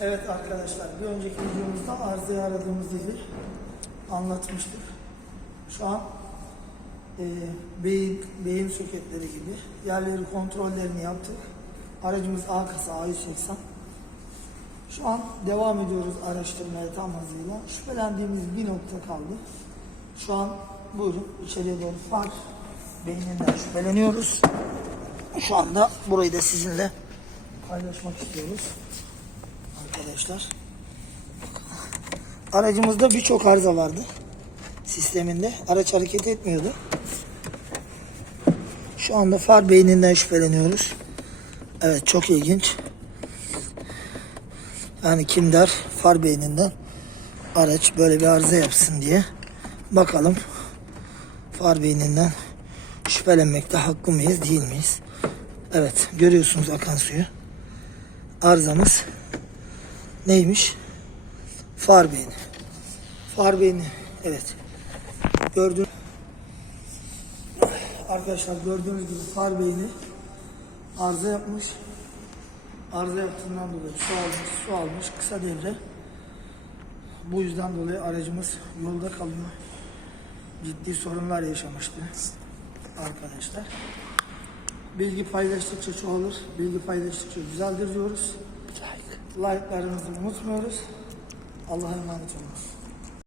Evet arkadaşlar bir önceki videomuzda arızayı aradığımız gibi anlatmıştık. Şu an e, beyin, beyin soketleri gibi yerleri kontrollerini yaptık. Aracımız A kasa A180. Şu an devam ediyoruz araştırmaya tam hızıyla. Şüphelendiğimiz bir nokta kaldı. Şu an buyurun içeriye doğru far beyninden şüpheleniyoruz. Şu anda burayı da sizinle paylaşmak istiyoruz arkadaşlar. Aracımızda birçok arıza vardı sisteminde. Araç hareket etmiyordu. Şu anda far beyninden şüpheleniyoruz. Evet çok ilginç. Yani kim der far beyninden araç böyle bir arıza yapsın diye. Bakalım far beyninden şüphelenmekte haklı mıyız değil miyiz? Evet görüyorsunuz akan suyu. Arızamız neymiş? Far beyni. Far beyni. Evet. Gördüğünüz Arkadaşlar gördüğünüz gibi far beyni arıza yapmış. Arıza yaptığından dolayı su almış, su almış kısa devre. Bu yüzden dolayı aracımız yolda kalıyor. Ciddi sorunlar yaşamıştı arkadaşlar. Bilgi paylaştıkça çoğalır, bilgi paylaştıkça güzeldir diyoruz. Like'larımızı unutmuyoruz. Allah'a emanet olun.